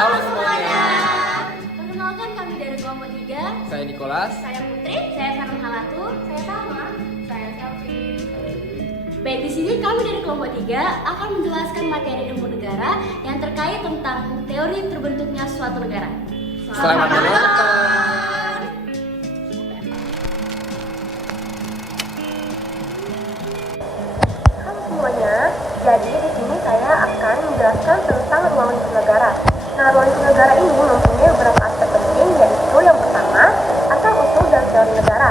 Halo semuanya. Perkenalkan kami dari kelompok 3. Saya Nicholas. Saya Putri, saya Farhan Halatu, saya Salma, saya Selvi. Baik, di sini kami dari kelompok 3 akan menjelaskan materi ilmu negara yang terkait tentang teori terbentuknya suatu negara. Selamat menonton. Halo semuanya, jadi di sini saya akan menjelaskan tentang ruang lingkup negara. Nah, ruang lingkup negara ini mempunyai beberapa aspek penting, yaitu yang pertama, asal-usul dan teori negara,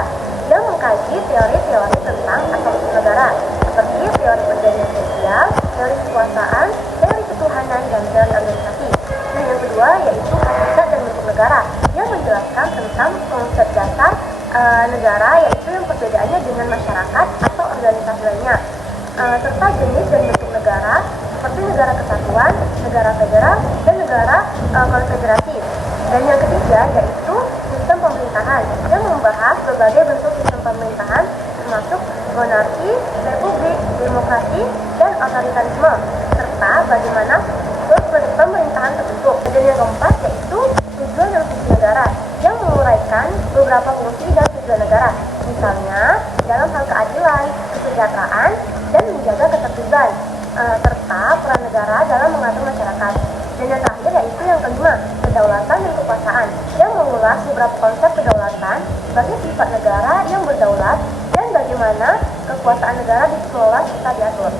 yang mengkaji teori-teori tentang asal-usul negara, seperti teori perjanjian sosial, teori kekuasaan, teori ketuhanan, dan teori organisasi. Nah, yang kedua yaitu hakikat dan bentuk negara, yang menjelaskan tentang konsep dasar negara, yaitu yang perbedaannya dengan masyarakat atau organisasi lainnya, serta jenis dan bentuk negara seperti negara kesatuan, negara federal, dan negara konfederasi. Dan yang ketiga yaitu sistem pemerintahan, yang membahas berbagai bentuk sistem pemerintahan termasuk monarki, republik, demokrasi, dan otoritarisme, serta bagaimana pemerintahan terbentuk. Dan yang keempat yaitu tujuan dan fungsi negara, yang menguraikan beberapa fungsi dan tujuan negara, misalnya dalam hal keadilan, kesejahteraan, dan menjaga ketertiban, serta peran negara dalam mengatur masyarakat. Dan yang terakhir yaitu yang kelima, kedaulatan dan kekuasaan, yang mengulas beberapa konsep kedaulatan sebagai sifat negara yang berdaulat dan bagaimana kekuasaan negara dikelola serta diatur.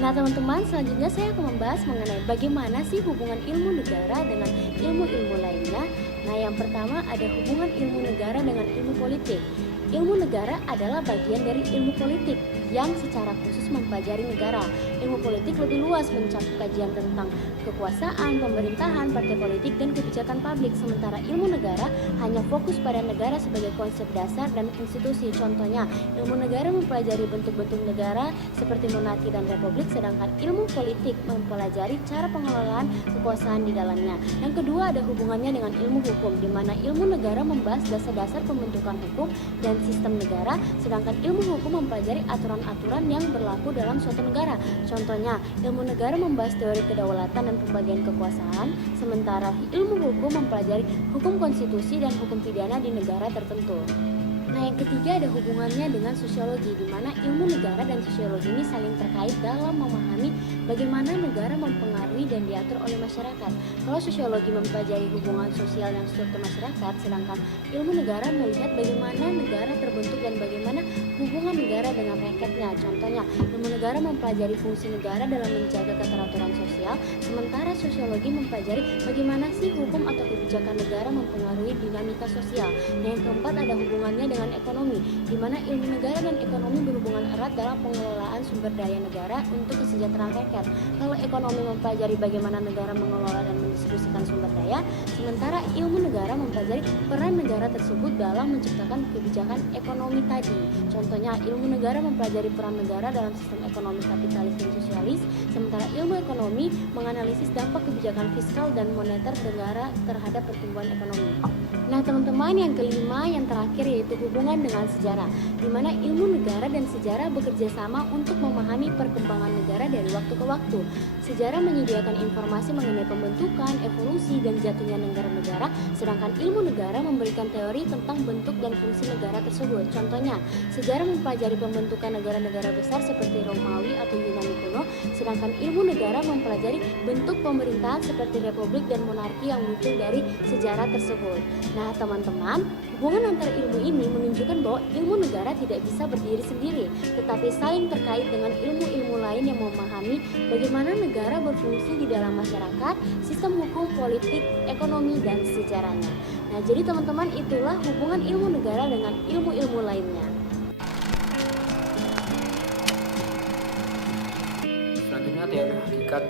Nah teman-teman, selanjutnya saya akan membahas mengenai bagaimana sih hubungan ilmu negara dengan ilmu-ilmu lainnya. Nah, yang pertama ada hubungan ilmu negara dengan ilmu politik. Ilmu negara adalah bagian dari ilmu politik yang secara khusus mempelajari negara. Ilmu politik lebih luas, mencakup kajian tentang kekuasaan, pemerintahan, partai politik, dan kebijakan publik. Sementara ilmu negara hanya fokus pada negara sebagai konsep dasar dan konstitusi. Contohnya, ilmu negara mempelajari bentuk-bentuk negara seperti monarki dan republik, sedangkan ilmu politik mempelajari cara pengelolaan kekuasaan di dalamnya. Yang kedua ada hubungannya dengan ilmu hukum, di mana ilmu negara membahas dasar-dasar pembentukan hukum dan sistem negara, sedangkan ilmu hukum mempelajari aturan-aturan yang berlaku dalam suatu negara. Contohnya, ilmu negara membahas teori kedaulatan dan pembagian kekuasaan, sementara ilmu hukum mempelajari hukum konstitusi dan hukum pidana di negara tertentu. Nah, yang ketiga ada hubungannya dengan sosiologi, di mana ilmu negara dan sosiologi ini saling terkait dalam memahami bagaimana negara mempengaruhi dan diatur oleh masyarakat. Kalau sosiologi mempelajari hubungan sosial dan struktur masyarakat, sedangkan ilmu negara melihat bagaimana negara terbentuk dan bagaimana hubungan negara dengan rakyatnya. Contohnya, ilmu negara mempelajari fungsi negara dalam menjaga keteraturan sosial, sementara sosiologi mempelajari bagaimana sih hukum atau kebijakan negara mempengaruhi dinamika sosial. Yang keempat ada hubungannya dengan ekonomi, di mana ilmu negara dan ekonomi berhubungan erat dalam pengelolaan sumber daya negara untuk kesejahteraan rakyat. Kalau ekonomi mempelajari bagaimana negara mengelola dan mendistribusikan sumber daya, sementara ilmu negara mempelajari peran negara tersebut dalam menciptakan kebijakan ekonomi tadi. Contohnya, ilmu negara mempelajari peran negara dalam sistem ekonomi kapitalis dan sosialis, sementara ilmu ekonomi menganalisis dampak kebijakan fiskal dan moneter negara terhadap pertumbuhan ekonomi. Nah teman-teman, yang kelima, yang terakhir yaitu hubungan dengan sejarah, di mana ilmu negara dan sejarah bekerja sama untuk memahami perkembangan negara dari waktu ke waktu. Sejarah menyediakan informasi mengenai pembentukan, evolusi, dan jatuhnya negara-negara, sedangkan ilmu negara memberikan teori tentang bentuk dan fungsi negara tersebut. Contohnya, sejarah mempelajari pembentukan negara-negara besar seperti Romawi atau Yunani kuno, sedangkan ilmu negara mempelajari bentuk pemerintahan seperti republik dan monarki yang muncul dari sejarah tersebut. Nah teman-teman, hubungan antara ilmu ini menunjukkan bahwa ilmu negara tidak bisa berdiri sendiri, tetapi saling terkait dengan ilmu-ilmu lain yang memahami bagaimana negara berfungsi di dalam masyarakat, sistem hukum, politik, ekonomi, dan sejarahnya. Nah jadi teman-teman, itulah hubungan ilmu negara dengan ilmu-ilmu lainnya. Selanjutnya teori hakikat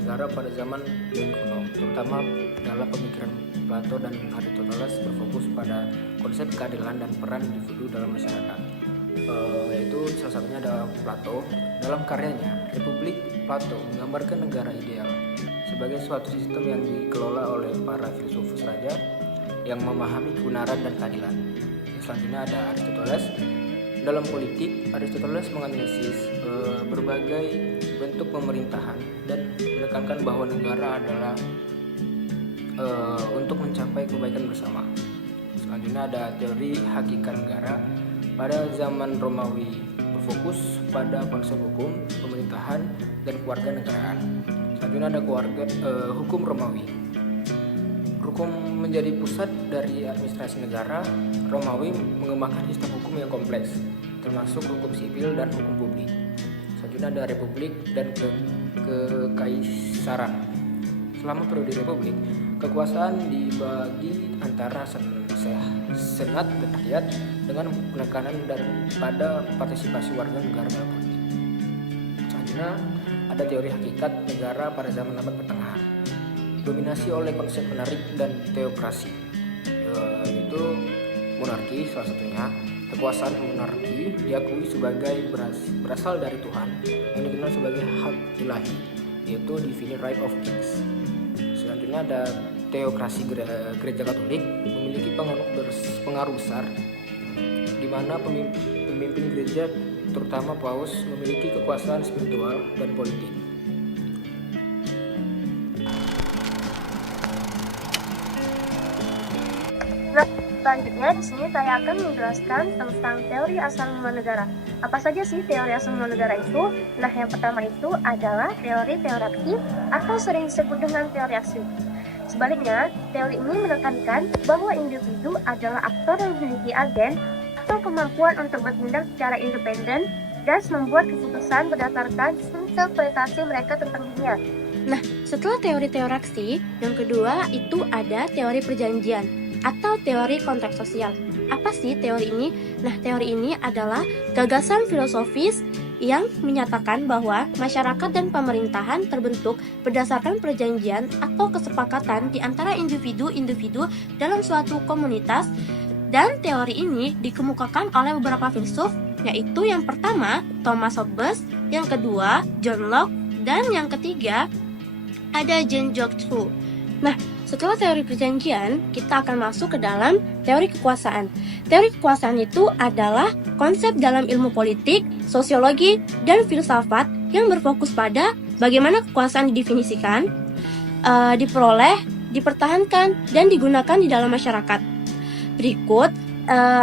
negara pada zaman Yunani kuno, terutama dalam pemikiran Plato dan Aristoteles, berfokus pada konsep keadilan dan peran individu dalam masyarakat. Yaitu salah satunya ada Plato. Dalam karyanya Republik, Plato menggambarkan negara ideal sebagai suatu sistem yang dikelola oleh para filsufus raja yang memahami kebenaran dan keadilan. Selanjutnya ada Aristoteles. Dalam politik, Aristoteles menganalisis berbagai bentuk pemerintahan dan menekankan bahwa negara adalah untuk mencapai kebaikan bersama. Selanjutnya ada teori hakikat negara. Pada zaman Romawi berfokus pada konsep hukum, pemerintahan, dan keluarga negaraan. Selanjutnya ada hukum Romawi. Hukum menjadi pusat dari administrasi negara. Romawi mengembangkan sistem hukum yang kompleks, termasuk hukum sipil dan hukum publik. Selanjutnya ada republik dan kekaisaran. Selama periode republik, kekuasaan dibagi antara senat dan rakyat dengan penekanan pada partisipasi warga negara dalam politik. Selanjutnya ada teori hakikat negara pada zaman abad pertengahan. Dominasi oleh konsep menarik dan teokrasi, yaitu monarki salah satunya. Kekuasaan monarki diakui sebagai berasal dari Tuhan yang dikenal sebagai hak ilahi, yaitu divine right of kings. Selanjutnya ada teokrasi. Gereja Katolik memiliki pengaruh besar, di mana pemimpin gereja terutama Paus memiliki kekuasaan spiritual dan politik. Nah, selanjutnya di sini saya akan menjelaskan tentang teori asal mula negara. Apa saja sih teori asal mula negara itu? Nah, yang pertama itu adalah teori teokrasi atau sering disebut dengan teori aksi. Sebaliknya, teori ini menekankan bahwa individu adalah aktor yang memiliki agen atau kemampuan untuk bertindak secara independen dan membuat keputusan berdasarkan interpretasi mereka tentang dunia. Nah, setelah teori teokrasi, yang kedua itu ada teori perjanjian atau teori konteks sosial. Apa sih teori ini? Nah, teori ini adalah gagasan filosofis yang menyatakan bahwa masyarakat dan pemerintahan terbentuk berdasarkan perjanjian atau kesepakatan di antara individu-individu dalam suatu komunitas, dan teori ini dikemukakan oleh beberapa filsuf, yaitu yang pertama Thomas Hobbes, yang kedua John Locke, dan yang ketiga ada Jean-Jacques Rousseau. Nah, setelah teori perjanjian, kita akan masuk ke dalam teori kekuasaan. Teori kekuasaan itu adalah konsep dalam ilmu politik, sosiologi, dan filsafat yang berfokus pada bagaimana kekuasaan didefinisikan, diperoleh, dipertahankan, dan digunakan di dalam masyarakat. Berikut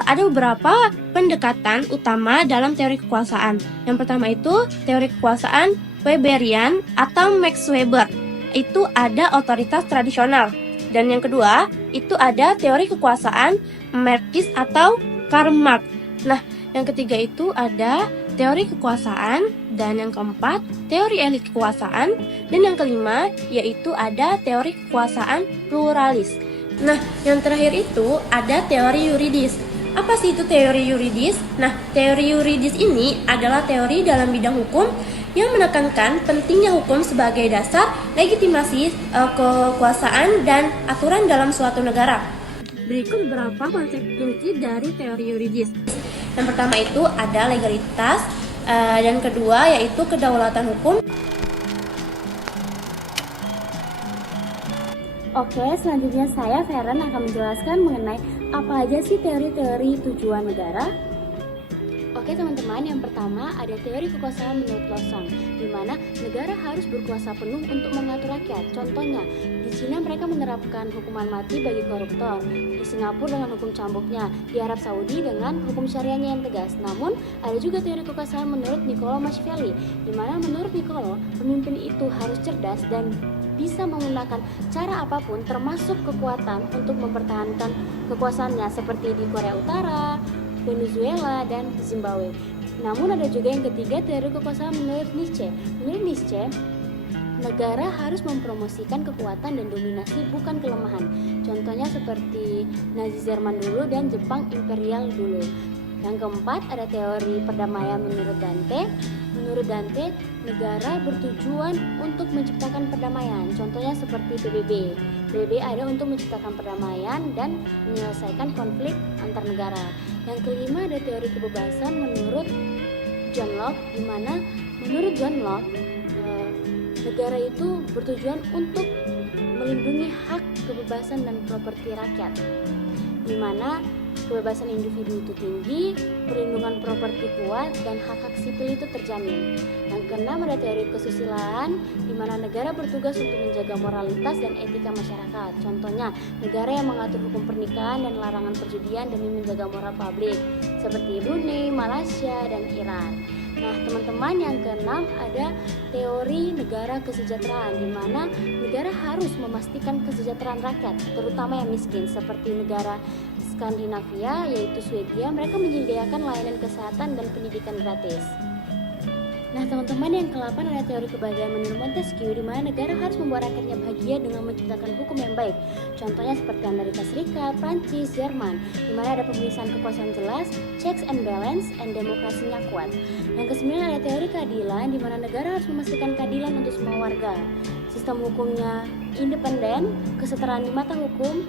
ada beberapa pendekatan utama dalam teori kekuasaan. Yang pertama itu teori kekuasaan Weberian atau Max Weber. Itu ada otoritas tradisional. Dan yang kedua, itu ada teori kekuasaan Marxis atau Karl Marx. Nah, yang ketiga itu ada teori kekuasaan, dan yang keempat, teori elit kekuasaan, dan yang kelima yaitu ada teori kekuasaan pluralis. Nah, yang terakhir itu ada teori yuridis. Apa sih itu teori yuridis? Nah, teori yuridis ini adalah teori dalam bidang hukum yang menekankan pentingnya hukum sebagai dasar legitimasi kekuasaan dan aturan dalam suatu negara. Berikut beberapa konsep inti dari teori yuridis. Yang pertama itu ada legalitas, dan kedua yaitu kedaulatan hukum. Oke, selanjutnya saya Feren akan menjelaskan mengenai apa aja sih teori-teori tujuan negara. Oke teman-teman, yang pertama ada teori kekuasaan menurut Lawson, di mana negara harus berkuasa penuh untuk mengatur rakyat. Contohnya, di Cina mereka menerapkan hukuman mati bagi koruptor, di Singapura dengan hukum cambuknya, di Arab Saudi dengan hukum syariahnya yang tegas. Namun, ada juga teori kekuasaan menurut Niccolo Machiavelli, di mana menurut Niccolo, pemimpin itu harus cerdas dan bisa menggunakan cara apapun termasuk kekuatan untuk mempertahankan kekuasaannya, seperti di Korea Utara, Venezuela, dan Zimbabwe. Namun ada juga yang ketiga, teori kekuasaan menurut Nietzsche. Menurut Nietzsche, negara harus mempromosikan kekuatan dan dominasi, bukan kelemahan. Contohnya seperti Nazi Jerman dulu dan Jepang imperial dulu. Yang keempat ada teori perdamaian menurut Dante. Menurut Dante, negara bertujuan untuk menciptakan perdamaian. Contohnya seperti PBB. PBB ada untuk menciptakan perdamaian dan menyelesaikan konflik antar negara. Yang kelima ada teori kebebasan menurut John Locke, di mana menurut John Locke negara itu bertujuan untuk melindungi hak kebebasan dan properti rakyat, di mana kebebasan individu itu tinggi, perlindungan properti kuat, dan hak-hak sipil itu terjamin. Yang keenam ada teori kesusilaan, di mana negara bertugas untuk menjaga moralitas dan etika masyarakat. Contohnya, negara yang mengatur hukum pernikahan dan larangan perjudian demi menjaga moral publik, seperti Brunei, Malaysia, dan Iran. Nah, teman-teman, yang keenam ada teori negara kesejahteraan, di mana negara harus memastikan kesejahteraan rakyat, terutama yang miskin, seperti negara Skandinavia, yaitu Swedia. Mereka menyediakan layanan kesehatan dan pendidikan gratis. Nah, teman-teman, yang ke-8 ada teori kebahagiaan menurut Montesquieu, di mana negara harus membuat rakyatnya bahagia dengan menciptakan hukum yang baik. Contohnya seperti Amerika Serikat, Prancis, Jerman, di mana ada pemisahan kekuasaan jelas, checks and balance, dan demokrasinya kuat. Yang ke-9 ada teori keadilan, di mana negara harus memastikan keadilan untuk semua warga. Sistem hukumnya independen, kesetaraan di mata hukum,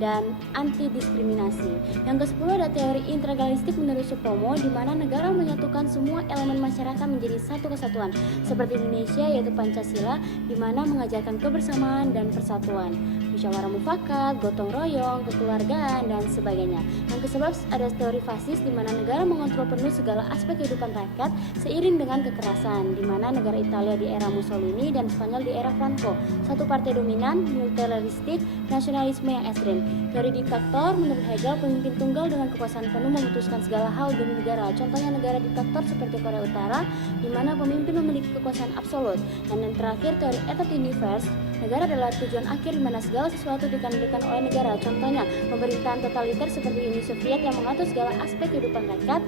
dan anti diskriminasi. Yang ke-10 ada teori integralistik menurut Supomo, di mana negara menyatukan semua elemen masyarakat menjadi satu kesatuan, seperti Indonesia yaitu Pancasila, di mana mengajarkan kebersamaan dan persatuan, musyawarah mufakat, gotong royong, kekeluargaan, dan sebagainya. Yang ke-11 ada teori fasis, di mana negara mengontrol penuh segala aspek kehidupan rakyat seiring dengan kekerasan, di mana negara Italia di era Mussolini dan Spanyol di era Franco, satu partai dominan, militeristik, nasionalisme yang ekstrim. Teori diktator menurut Hegel, pemimpin tunggal dengan kekuasaan penuh memutuskan segala hal demi negara. Contohnya negara diktator seperti Korea Utara, di mana pemimpin memiliki kekuasaan absolut. Dan yang terakhir teori etat universe, negara adalah tujuan akhir di mana segala sesuatu dikendalikan oleh negara. Contohnya pemerintahan totaliter seperti Uni Soviet yang mengatur segala aspek kehidupan rakyat,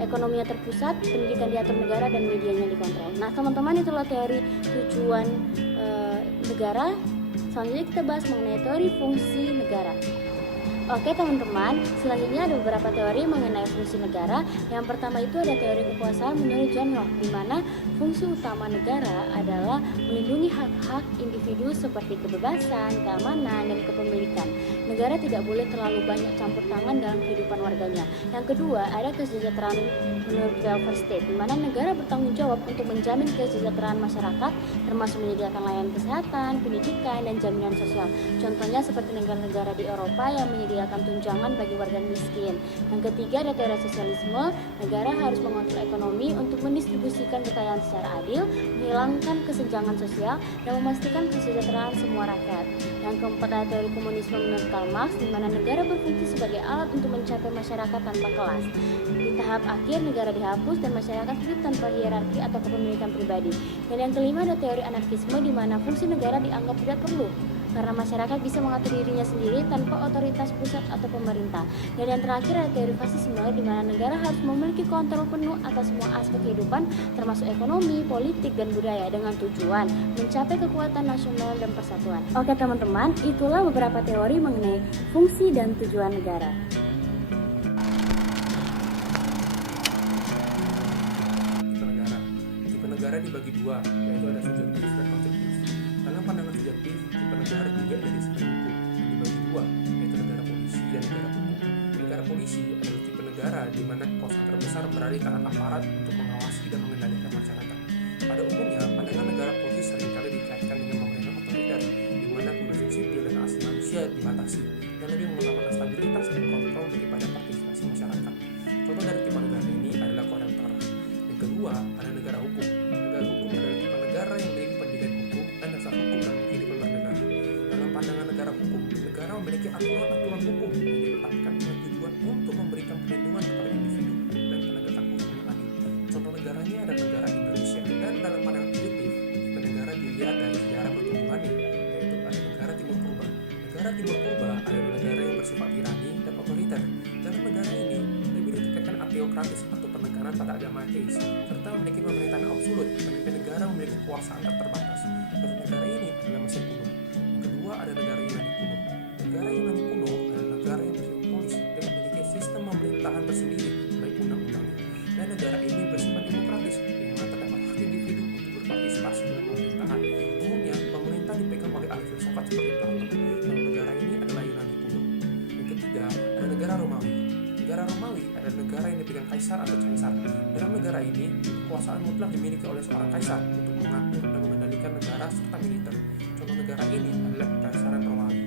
ekonominya terpusat, pendidikan diatur negara, dan medianya dikontrol. Nah, teman-teman, itulah teori tujuan negara. Selanjutnya kita bahas mengenai teori fungsi negara. Oke, teman-teman, selanjutnya ada beberapa teori mengenai fungsi negara. Yang pertama itu ada teori kekuasaan menurut John Locke, di mana fungsi utama negara adalah melindungi hak-hak individu seperti kebebasan, keamanan, dan kepemilikan. Negara tidak boleh terlalu banyak campur tangan dalam kehidupan warganya. Yang kedua ada kesejahteraan menurut welfare state, di mana negara bertanggung jawab untuk menjamin kesejahteraan masyarakat, termasuk menyediakan layanan kesehatan, pendidikan, dan jaminan sosial. Contohnya seperti negara-negara di Eropa yang menyediakan tunjangan bagi warga miskin. Yang ketiga ada teori sosialisme, negara harus mengontrol ekonomi untuk mendistribusikan kekayaan secara adil, menghilangkan kesenjangan sosial, dan memastikan kesejahteraan semua rakyat. Yang keempat ada teori komunisme menurut Karl Marx, di mana negara berfungsi sebagai alat untuk mencapai masyarakat tanpa kelas. Di tahap akhir negara dihapus dan masyarakat hidup tanpa hierarki atau kepemilikan pribadi. Dan yang kelima ada teori anarkisme, di mana fungsi negara dianggap tidak perlu karena masyarakat bisa mengatur dirinya sendiri tanpa otoritas pusat atau pemerintah. Dan yang terakhir ada teori fasisme, di mana negara harus memiliki kontrol penuh atas semua aspek kehidupan, termasuk ekonomi, politik, dan budaya, dengan tujuan mencapai kekuatan nasional dan persatuan. Oke, teman-teman, itulah beberapa teori mengenai fungsi dan tujuan negara. Tipe negara dibagi dua, yaitu ada subjektif dan objektif. Dalam pandangan subjektif, tipe negara dilihat dari segi hukum yang dibagi dua, yaitu negara polisi dan negara hukum. Negara polisi adalah tipe negara di mana kekuasaan terbesar berada di tangan aparat untuk mengawasi dan mengendalikan masyarakat. Pada umumnya, pandangan negara polisi seringkali dikaitkan dengan pemerintahan otoriter, di mana kebebasan sipil dan asasi manusia dibatasi, dan lebih mengutamakan stabilitas dan kontrol daripada partisipasi masyarakat. Contoh dari tipe negara ini adalah Korea Utara. Yang kedua, ada negara hukum. Negara hukum adalah tipe negara yang memiliki pendidikan hukum dan dasar hukum dalam kehidupan bernegara. Dalam pandangan negara hukum, negara memiliki aturan-aturan hukum yang ditetapkan dengan tujuan untuk memberikan perlindungan kepada individu dan penegakan hukum yang adil. Contoh negaranya adalah negara Indonesia. Dan dalam pandangan objektif, tipe negara dilihat dari sejarah pertumbuhannya, yaitu ada negara Timur Purba. Negara Timur Purba adalah negara yang bersifat tirani dan otoriter. Dalam negara ini lebih ditekankan teokratis atau penekanan pada agama ateis, serta memiliki pemerintahan absolut. Pemimpin negara memiliki kekuasaan tak terbatas. Contoh negara ini adalah Mesir kuno. Yang kedua ada negara Yunani kuno. Negara Yunani kuno adalah negara yang bersifat polis dan memiliki sistem pemerintahan tersendiri, baik undang-undangnya. Dan negara ini bersifat demokratis, di mana terdapat hak individu untuk berpartisipasi dalam pemerintahan. Umumnya, pemerintah dipegang oleh ahli filsafat seperti Plato. Dalam negara ini adalah Yunani kuno. Yang ketiga ada negara Romawi. Negara Romawi adalah negara yang dipegang kaisar atau caesar. Dalam negara ini, kekuasaan mutlak dimiliki oleh seorang kaisar untuk mengatur dan mengendalikan negara serta militer. Contoh negara ini adalah Kekaisaran Romawi.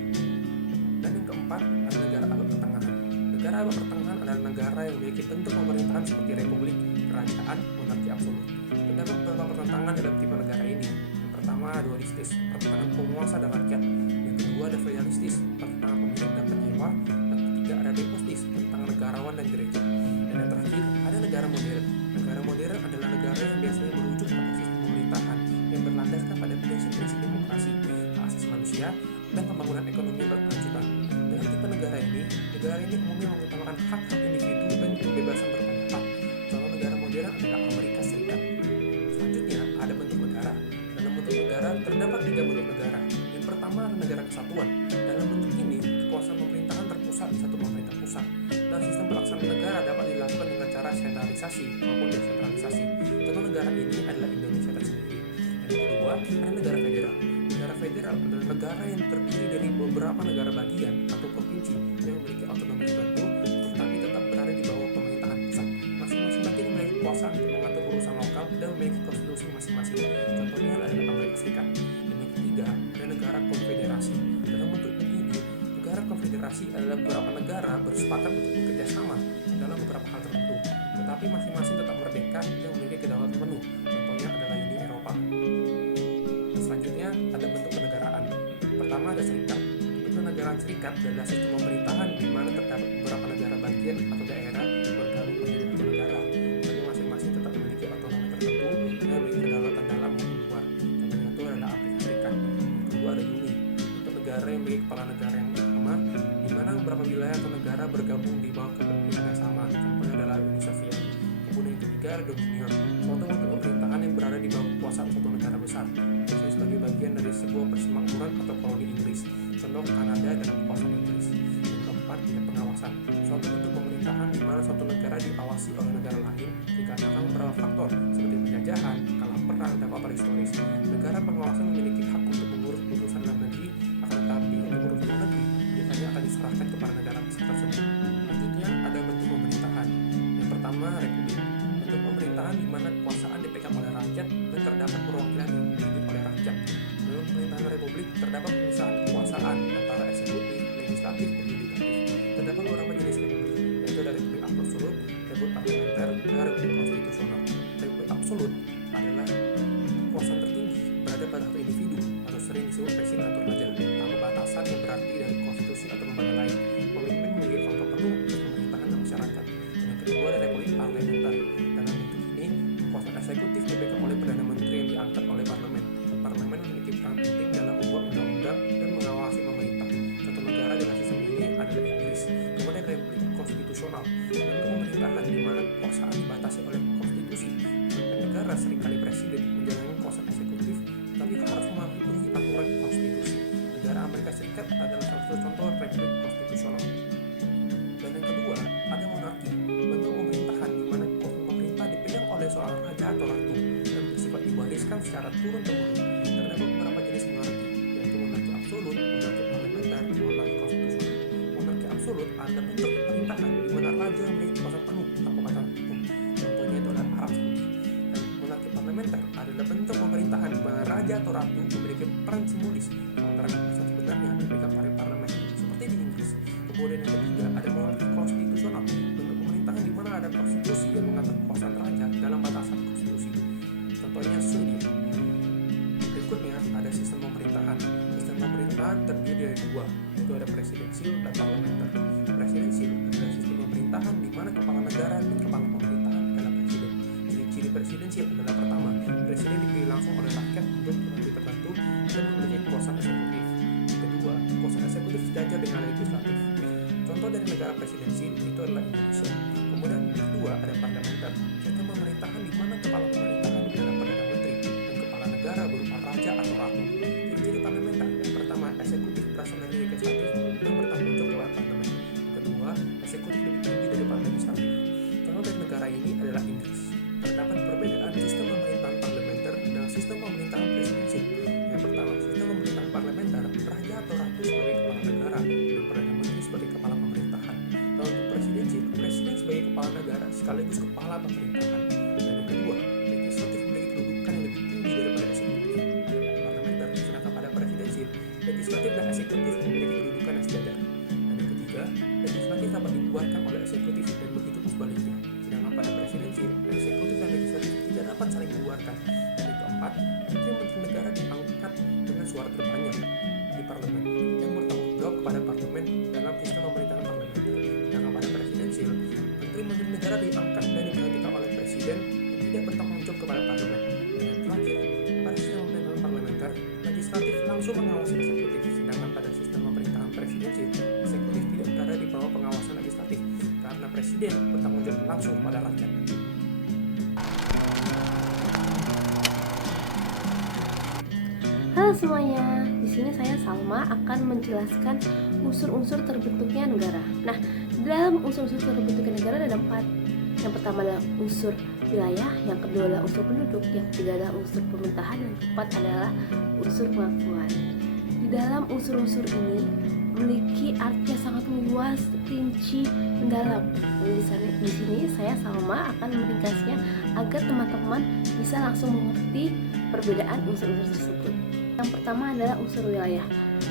Dan yang keempat ada negara Abad Pertengahan. Negara Negara abad pertengahan adalah negara yang memiliki bentuk pemerintahan seperti republik, kerajaan, monarki absolut. Terdapat beberapa pertentangan dalam tipe negara ini. Yang pertama, dualistis, pertentangan penguasa dan rakyat. Yang kedua, ada feudalistis, pertentangan pemilik dan penyewa. Yang ketiga, ada despotis, tentang negarawan dan gereja. Dan yang terakhir, ada negara modern. Negara modern adalah negara yang biasanya merujuk pada sistem pemerintahan yang berlandaskan pada prinsip-prinsip demokrasi, hak asasi manusia, dan pembangunan ekonomi yang berkelanjutan. Dalam tipe negara ini umumnya mengutamakan hak-hak individu dan kebebasan berpendapat. Contoh negara modern adalah Amerika Serikat. Selanjutnya, ada bentuk negara. Dalam bentuk negara terdapat 3 bentuk negara. Yang pertama adalah negara kesatuan. Dalam bentuk ini, kekuasaan pemerintahan terpusat di satu pemerintah pusat. Dan sistem pelaksanaan negara dapat dilakukan dengan cara sentralisasi maupun desentralisasi. Contoh negara ini adalah Indonesia tersendiri. Dan yang kedua, ada negara federal. Negara federal adalah negara yang terdiri dari beberapa negara bagian atau provinsi yang memiliki otonomi tertentu, tetapi tetap berada di bawah pemerintahan pusat. Masing-masing bagian memiliki kekuasaan untuk mengatur urusan lokal dan memiliki konstitusi masing-masing. Contohnya adalah Amerika Serikat. Dan yang ketiga, ada negara konfederasi. Dalam bentuk ini, negara konfederasi adalah beberapa negara bersepakat untuk bekerja sama dalam beberapa hal tertentu, tetapi masing-masing tetap merdeka dan memiliki kedaulatan penuh. Contohnya adalah Uni Eropa. Selanjutnya ada bentuk kenegaraan. Pertama ada serikat. Bentuk kenegaraan serikat adalah sistem pemerintahan di mana terdapat beberapa negara bagian atau daerah bergabung menjadi satu negara, tapi masing-masing tetap memiliki otonomi tertentu dan memiliki kedaulatan dalam maupun luar. Contohnya itu adalah Afrika Serikat. Yang kedua ada Uni. Bentuk negara yang memiliki kepala negara yang sama, di mana beberapa wilayah atau negara bergabung di bawah kepemimpinan yang sama. Contohnya adalah Uni Soviet. Kemudian yang ketiga ada Dominion, suatu bentuk pemerintahan yang berada di bawah kekuasaan suatu negara besar, biasanya sebagai bagian dari sebuah persemakmuran atau koloni Inggris, contoh Kanada dan kekuasaan Inggris. Yang keempat ada pengawasan, suatu bentuk pemerintahan di mana suatu negara diawasi oleh negara lain dikarenakan beberapa faktor seperti penjajahan, kalah perang, dan faktor historis. Negara pengawasan memiliki hak untuk mengurus urusan dalam negeri, akan tetapi untuk urusan luar negeri biasanya akan diserahkan kepada negara besar tersebut. Selanjutnya ada bentuk pemerintahan. Yang pertama, republik. Bentuk pemerintahan di mana kekuasaan dipegang oleh rakyat dan terdapat perwakilan yang dimiliki oleh rakyat. Dalam pemerintahan republik terdapat pemisahan kekuasaan antara eksekutif, legislatif, dan yudikatif. Terdapat beberapa jenis republik, yaitu ada republik absolut, republik parlementer, dan republik konstitusional. Republik absolut adalah kekuasaan tertinggi berada pada satu individu atau sering disebut presiden atau raja, tanpa batasan yang berarti dari konstitusi atau lembaga lain. Pemimpin memiliki kontrol penuh untuk pemerintahan dan masyarakat. Dan yang kedua ada republik parlementer. Dalam bentuk ini, kekuasaan eksekutif dipegang oleh perdana menteri yang diangkat oleh parlemen. Parlemen memiliki peran penting dalam membuat undang-undang dan mengawasi pemerintah. Satu negara dengan sistem ini adalah Inggris. Kemudian republik konstitusional, bentuk pemerintahan di mana kekuasaan dibatasi oleh konstitusi. Pemimpin negara seringkali presiden menjalankan kekuasaan eksekutif, tapi harus mematuhi aturan konstitusi. Negara Amerika Serikat adalah salah satu contoh republik konstitusional. Dan yang kedua ada monarki, bentuk pemerintahan di mana kekuasaan pemerintah dipegang oleh seorang raja atau ratu dan bersifat diwariskan secara turun-temurun. Terdapat beberapa jenis monarki, yaitu monarki absolut, monarki parlementer, dan monarki konstitusional. Monarki absolut adalah bentuk pemerintahan di mana raja memiliki kekuasaan penuh tanpa batas hukum. Contohnya itu adalah Arab Saudi. Dan monarki parlementer adalah bentuk pemerintahan di mana raja atau ratu memiliki peran simbolis antara kekuasaan sebenarnya dipegang oleh parlemen, seperti di Inggris. Kemudian yang ketiga ada monarki konstitusional, bentuk pemerintahan di mana ada konstitusi yang mengatur kekuasaan raja dalam batasan konstitusi. Contohnya Swedia. Berikutnya ada sistem pemerintahan. Sistem pemerintahan terdiri dari dua, yaitu ada presidensial dan parlementer. Presidensial adalah sistem pemerintahan di mana kepala negara dan kepala pemerintahan adalah presiden. Ciri-ciri presidensial adalah pertama, presiden dipilih langsung oleh rakyat untuk periode tertentu dan memiliki kekuasaan eksekutif. Kedua, kekuasaan eksekutif sejajar dengan legislatif. Contoh dari negara presidensial itu adalah Indonesia. Kemudian kedua ada parlementer, sistem pemerintahan di mana kepala pemerintahan adalah perdana menteri dan kepala negara berupa raja atau ratu. Ciri-ciri parlementer, yang pertama eksekutif berasal dari legislatif dan bertanggung jawab kepada parlemen. Yang kedua, eksekutif lebih tinggi daripada legislatif. Contoh dari negara ini adalah Inggris. Terdapat perbedaan sistem pemerintahan parlementer dan sistem pemerintahan presidensial. Yang pertama, sistem pemerintahan parlementer, raja atau ratu sebagai kepala negara dan perdana menteri sebagai kepala pemerintahan. Dan untuk presidensial, presiden sebagai kepala negara sekaligus kepala pemerintahan. Dan yang kedua, legislatif memiliki kedudukan yang lebih tinggi daripada eksekutif. Parlementer, sedangkan pada presidensial, legislatif dan eksekutif memiliki kedudukan yang sejajar. Dan yang ketiga, legislatif dapat dikeluarkan oleh eksekutif dan begitu pun sebaliknya. Sedangkan pada presidensial, eksekutif dan legislatif tidak dapat saling mengeluarkan. Dan yang keempat, menteri-menteri negara diangkat dengan suara terbanyak di parlemen yang bertanggung jawab kepada parlemen dalam sistem pemerintahan parlementer. Sedangkan pada presidensial, menteri-menteri negara diangkat dan diperhatikan oleh presiden dan tidak bertanggung jawab kepada parlemen. Dan yang terakhir, pada sistem pemerintahan parlementer, legislatif langsung mengawasi eksekutif, sedangkan pada sistem pemerintahan presidensial, eksekutif tidak berada di bawah pengawasan legislatif karena presiden bertanggung jawab langsung pada rakyat. Halo semuanya, di sini saya Salma akan menjelaskan unsur-unsur terbentuknya negara. Nah, dalam unsur-unsur terbentuknya negara ada 4. Yang pertama adalah unsur wilayah, yang kedua adalah unsur penduduk, yang ketiga adalah unsur pemerintahan, dan keempat adalah unsur pengakuan. Di dalam unsur-unsur ini memiliki arti yang sangat luas, rinci, mendalam. Di sini saya Salma akan meringkasnya agar teman-teman bisa langsung mengerti perbedaan unsur-unsur tersebut. Yang pertama adalah unsur wilayah.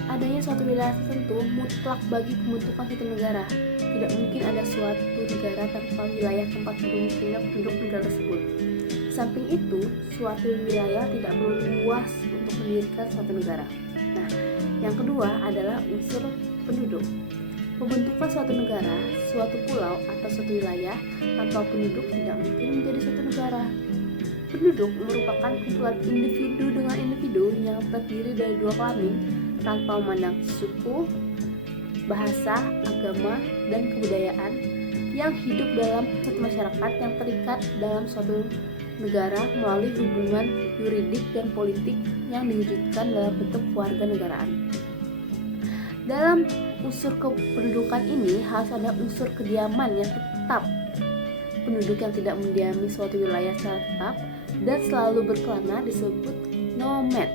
Adanya suatu wilayah tertentu mutlak bagi pembentukan suatu negara. Tidak mungkin ada suatu negara tanpa wilayah tempat bermukimnya penduduk negara tersebut. Di samping itu, suatu wilayah tidak perlu luas untuk mendirikan suatu negara. Nah, yang kedua adalah unsur penduduk. Pembentukan suatu negara, suatu pulau atau suatu wilayah tanpa penduduk tidak mungkin menjadi suatu negara. Penduduk merupakan kumpulan individu dengan individu yang terdiri dari 2 kelamin tanpa memandang suku, bahasa, agama, dan kebudayaan yang hidup dalam satu masyarakat yang terikat dalam suatu negara melalui hubungan yuridik dan politik yang diwujudkan dalam bentuk kewarganegaraan. Dalam unsur kependudukan ini harus ada unsur kediaman yang tetap. Penduduk yang tidak mendiami suatu wilayah secara tetap dan selalu berkelana disebut nomad.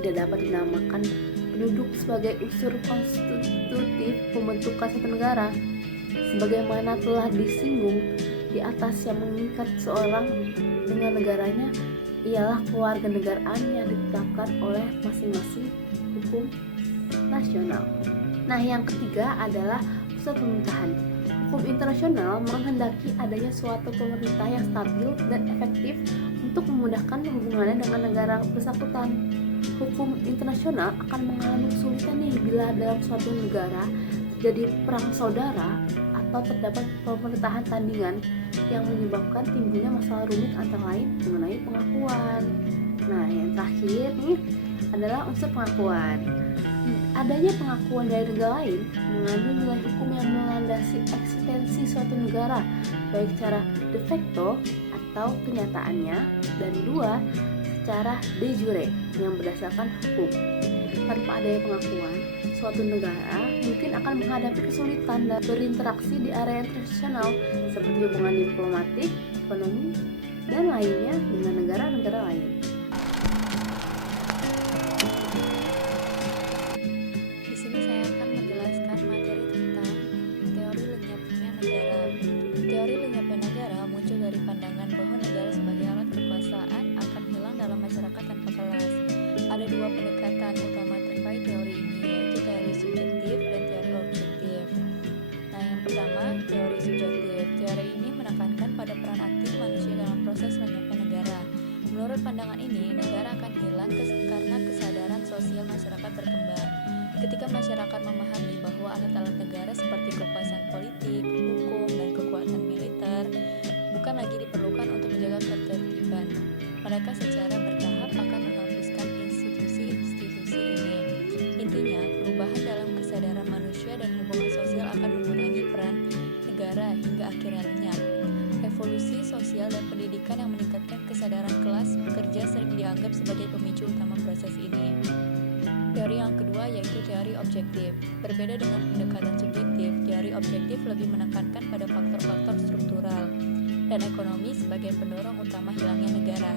Tidak dapat dinamakan penduduk sebagai unsur konstitutif pembentukan suatu negara. Sebagaimana telah disinggung di atas, yang mengikat seorang dengan negaranya ialah kewarganegaraan yang ditetapkan oleh masing-masing hukum nasional. Nah, yang ketiga adalah pusat pemerintahan. Hukum internasional menghendaki adanya suatu pemerintah yang stabil dan efektif untuk memudahkan hubungannya dengan negara bersangkutan. Hukum internasional akan mengalami kesulitan bila dalam suatu negara terjadi perang saudara atau terdapat pemerintahan tandingan yang menyebabkan timbulnya masalah rumit antara lain mengenai pengakuan. Nah, yang terakhir nih adalah unsur pengakuan. Adanya pengakuan dari negara lain mengandung nilai hukum yang melandasi eksistensi suatu negara, baik secara de facto atau kenyataannya, dan 2, secara de jure yang berdasarkan hukum. Tanpa adanya pengakuan, suatu negara mungkin akan menghadapi kesulitan dan berinteraksi di area internasional seperti hubungan diplomatik, ekonomi, dan lainnya dengan negara-negara lain. Di sini saya akan menjelaskan materi tentang teori lenyapnya negara. Teori lenyapnya negara muncul dari pandangan bahwa negara sebagai alat kekuasaan akan hilang dalam masyarakat tanpa kelas. Ada 2 pendekatan utama terkait teori ini, yaitu teori subjektif dan teori objektif. Nah, yang pertama, teori subjektif. Teori ini menekankan pada peran aktif manusia dalam proses lenyapnya negara. Menurut pandangan ini, negara akan hilang karena kesadaran sosial masyarakat berkembang. Ketika masyarakat memahami bahwa alat-alat negara seperti kekuasaan politik, hukum, dan kekuatan militer bukan lagi diperlukan untuk menjaga ketertiban, mereka secara bertahap akan menghapuskan institusi-institusi ini. Intinya, perubahan dalam kesadaran manusia dan hubungan sosial akan mengurangi peran negara hingga akhirnya lenyap. Evolusi sosial dan pendidikan yang meningkatkan kesadaran kelas pekerja sering dianggap sebagai pemicu utama proses ini. Teori yang kedua yaitu teori objektif. Berbeda dengan pendekatan subjektif, teori objektif lebih menekankan pada faktor-faktor struktural dan ekonomi sebagai pendorong utama hilangnya negara.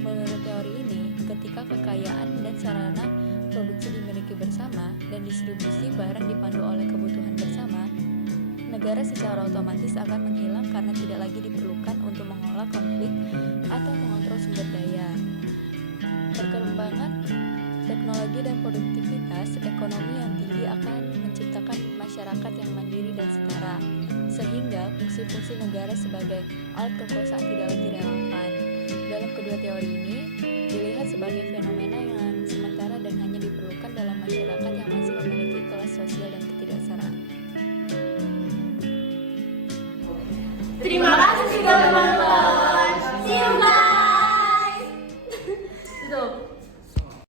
Menurut teori ini, ketika kekayaan dan sarana produksi dimiliki bersama dan distribusi barang dipandu oleh kebutuhan bersama, negara secara otomatis akan menghilang karena tidak lagi diperlukan untuk mengolah konflik atau mengontrol sumber daya. Perkembangan Teknologi dan produktivitas ekonomi yang tinggi akan menciptakan masyarakat yang mandiri dan setara, sehingga fungsi-fungsi negara sebagai alat kekuasaan tidak lagi relevan. Dalam kedua teori ini, dilihat sebagai fenomena yang sementara dan hanya diperlukan dalam masyarakat yang masih memiliki kelas sosial dan ketidaksetaraan. Terima kasih sudah menonton.